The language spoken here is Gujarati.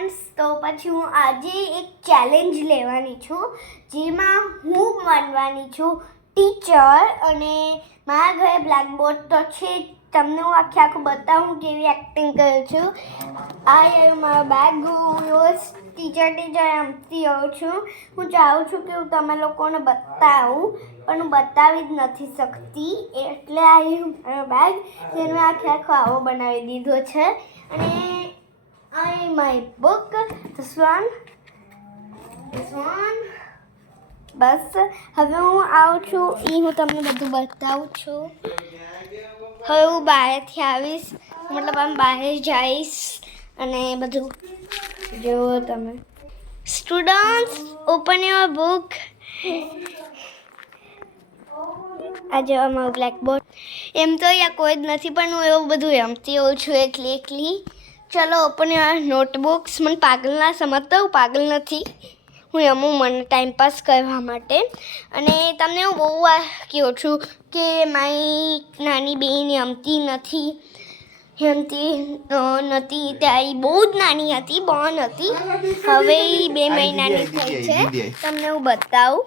ફ્રેન્ડ્સ, તો પછી હું આજે એક ચેલેન્જ લેવાની છું જેમાં હું બનવાની છું ટીચર અને મારા ઘરે બ્લેકબોર્ડ તો છે. તમને હું આખું બતાવું કેવી એક્ટિંગ કરું છું. આ મારો બેગ હું રોજ ટીચર એમથી આવું છું. હું ચાહું છું કે હું તમે લોકોને બતાવું પણ હું બતાવી જ નથી શકતી. એટલે આ મારો બેગ જેને આખો આવો બનાવી દીધો છે. અને my book, this one. બસ હવે હું આવું છું હું તમને બધું બતાવું છું. હવે હું બહારથી આવીશ, મતલબ આમ બહાર જઈશ અને બધું જુઓ તમે. Students, open your book. આ જો અમારું બ્લેકબોર્ડ. એમ તો અહીંયા કોઈ જ નથી પણ હું એવું બધું રમતી હોઉં છું એકલી. ચલો ઓપન યોર નોટબુક્સ. મને પાગલ ના સમજતા, હું પાગલ નથી. હું રમું મને ટાઈમપાસ કરવા માટે. અને તમને હું બહુ વાર કહું છું કે મારી નાની બહેન રમતી નથી. ત્યારે બહુ જ નાની હતી, બોર્ન હતી. હવે 2 મહિનાની થઈ છે. તમને હું બતાવું.